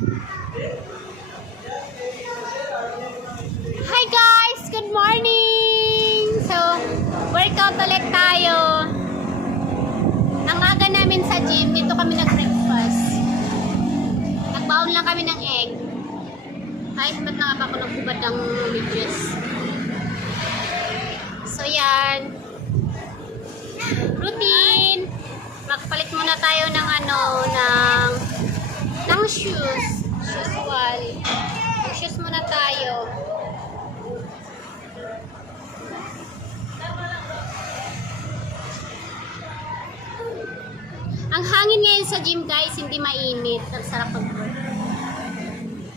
Hi guys! Good morning! So, workout ulit tayo. Ang aga namin sa gym, dito kami nag-breakfast. Nagbaon lang kami ng egg. Ay, ba't nakapa ko ng hubad ng videos? So, yan. Routine. Magpalit muna tayo ng ng shoes. Shoes wall. Shoes muna tayo. Ang hangin ngayon sa gym guys, hindi mainit. Ang sarap mag-work.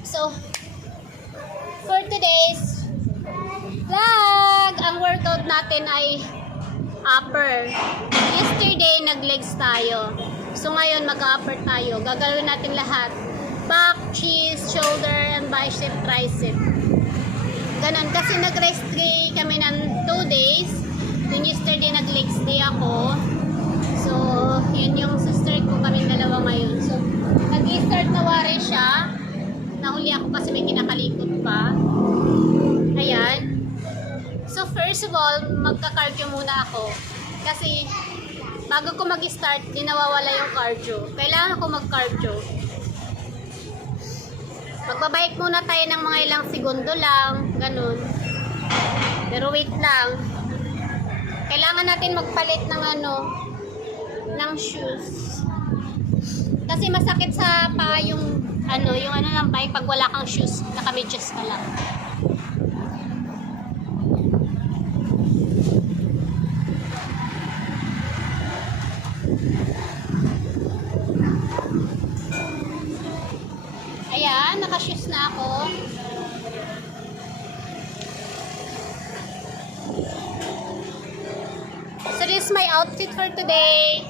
So, for today's vlog, ang workout natin ay upper. Yesterday, nag-legs tayo. So, ngayon, mag-upper tayo. Gagalawin natin lahat. Back, chest, shoulder, and bicep, tricep. Ganon. Kasi nag-rest day kami ng 2 days. Then yesterday, nag-legs day ako. So, yun yung sister ko, kaming dalawa ngayon. So, nag-start na wari siya. Nahuli ako kasi may kinakalikot pa. Ayan. So, first of all, magka-cardio muna ako. Kasi, bago ko mag-start, di nawawala yung cardio. Kailangan ko mag-cardio. Magbabike muna tayo ng mga ilang segundo lang. Ganun. Pero wait lang. Kailangan natin magpalit ng ng shoes. Kasi masakit sa paa yung ng bike pag wala kang shoes. Naka-medyas ka lang. Ayan, naka-shoes na ako. So this is my outfit for today.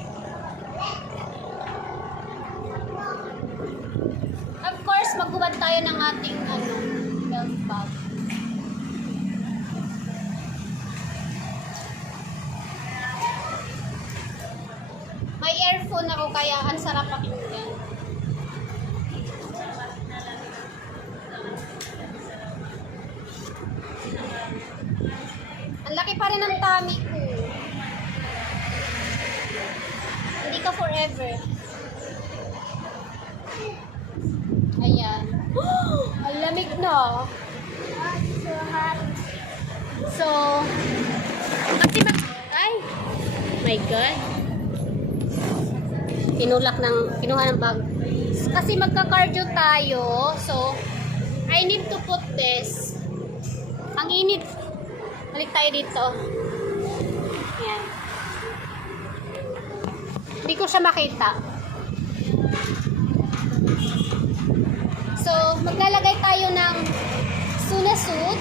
Of course, maghubad tayo ng ating belt bag. May earphone ako kaya ang sarap pakinggan. Ang laki pa rin ng tummy ko. Hindi ka forever. Ayan. Ang lamig na. So hot. So, kasi ay, my God. Kinuha ng bag. Kasi magka-cardio tayo. So, I need to put this. Ang init. Balik tayo dito. Ayan. Hindi ko siya makita. So, maglalagay tayo ng Suna suit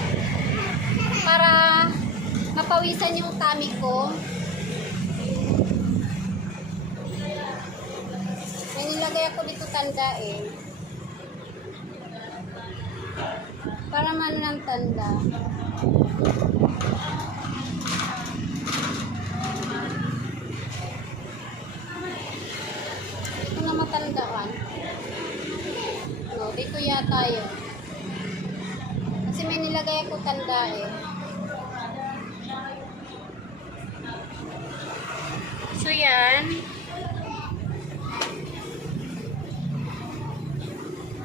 para mapawisan yung tummy ko. May nilagay ako dito tanda eh. Para man ng tanda. Ito na matandaan. No, dito yata yun. Kasi may nilagay ako tanda eh. So yan.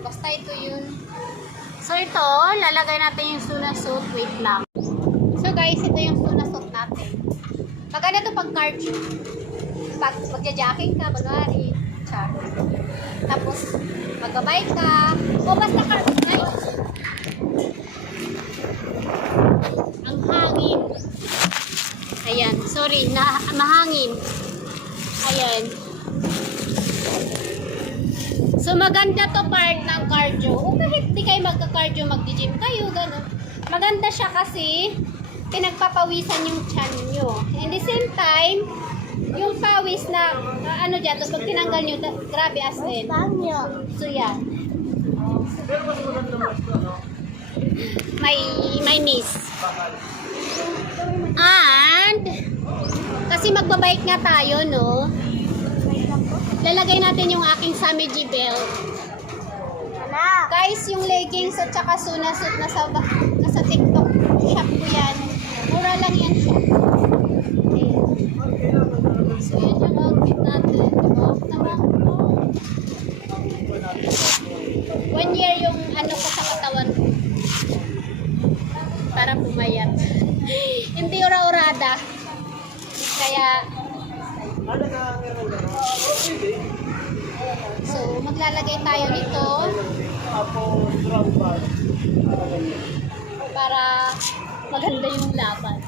Basta ito yun. So ito, lalagay natin yung Suna suit. Wait lang. So guys, ito yung Suna suit natin. Maganda ito pag cardio. Pag magja-jogging ka, bagari. Char. Tapos, mag-bike ka. O basta cardio. Nice. Ang hangin. Ayan. Sorry, mahangin. Ayan. So, maganda to part ng cardio. O kahit di kayo magka-cardio, mag-gym kayo, gano'n. Maganda siya kasi pinagpapawisan yung tiyan nyo. And the same time, yung pawis na, dyan, tapos pag tinanggal nyo, grabe as in. So, yan. May miss. And, kasi magbabike nga tayo, no? Lalagay natin yung aking Samiji belt. Na? Guys, yung leggings at saka Suna suit nasa TikTok shop ko yan. Mura lang yan siya. Ayan. So, yun yung outfit natin. Diba? Tama. 1 year yung ano ko sa katawan ko. Para pumayat. Hindi ura-urada. Kaya, so, maglalagay tayo nito para maganda yung laban.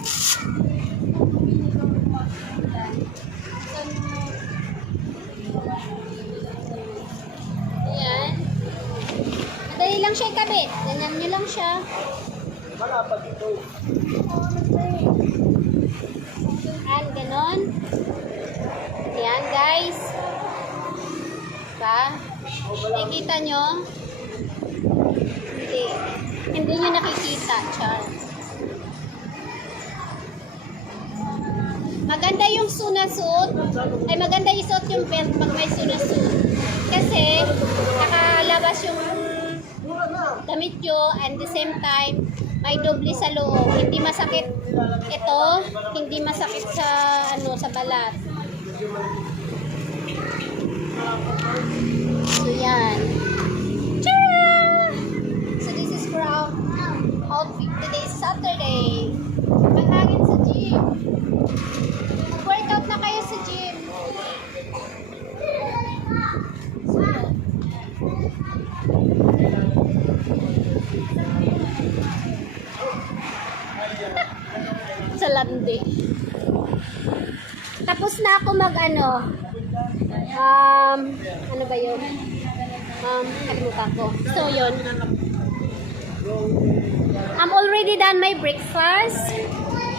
Ayan. Madali lang siya ikabit. Ganyan nyo lang siya. Malapad ito. Ayan, ganon. Ayan, guys. Diba? Nakikita nyo? Hindi. Hindi nyo nakikita. Char. Maganda yung Suna suit. Ay, maganda isuot yung belt pag may Suna suit. Kasi, nakalabas yung damit nyo and the same time, may doble sa loob. Hindi masakit ito. Hindi masakit sa, ano, sa balat. So, yan. Tara! So, this is for our outfit. Today is Saturday. Mahangin sa gym. Mag-workout na kayo sa gym. So, sa landi. Tapos na ako mag ano ba yun? Kalimutan ko. So, yun. I'm already done my breakfast.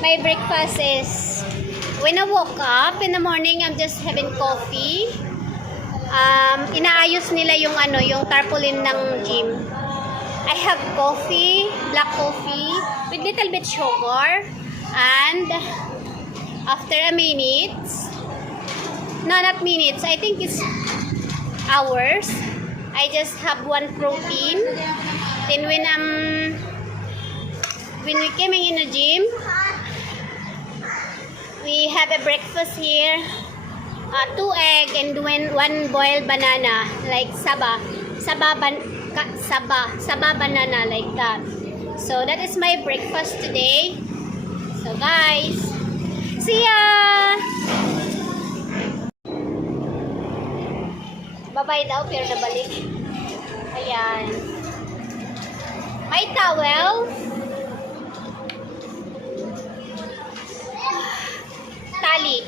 My breakfast is when I woke up in the morning, I'm just having coffee. Inaayos nila yung ano, yung tarpaulin ng gym. I have coffee, black coffee with little bit sugar, and after a minute, no, not minutes, I think it's hours, I just have one protein. Then when we came in the gym, we have a breakfast here, 2 egg and one boiled banana, like saba banana, like that. So that is my breakfast today. So guys, see ya! Bye-bye daw, pero nabalik. Ayan. May towel. Tali.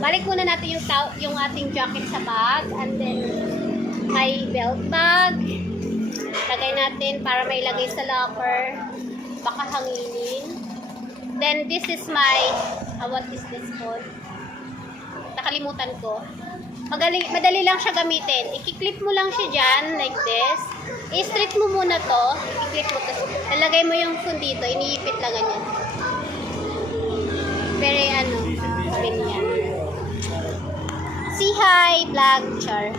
Balik muna natin yung ating jacket sa bag. And then, may belt bag. Lagay natin para may lagay sa locker. Baka hanginin. Then, this is my, what is this called? Nakalimutan ko. Madali lang siya gamitin. I-clip mo lang siya dyan, like this. I-straight mo muna to. I-clip mo to. Lalagay mo yung phone dito. Iniipit lang ganyan. Very, ganyan. Say hi, vlog, char.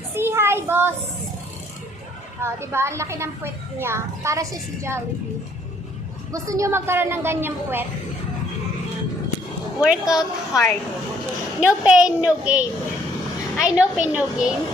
Say hi, boss. Diba? Ang laki ng puwet niya. Para siya si Jollibee. Gusto niyo magkaroon ng ganyang puwet? Workout hard. No pain, no gain. No pain, no gain.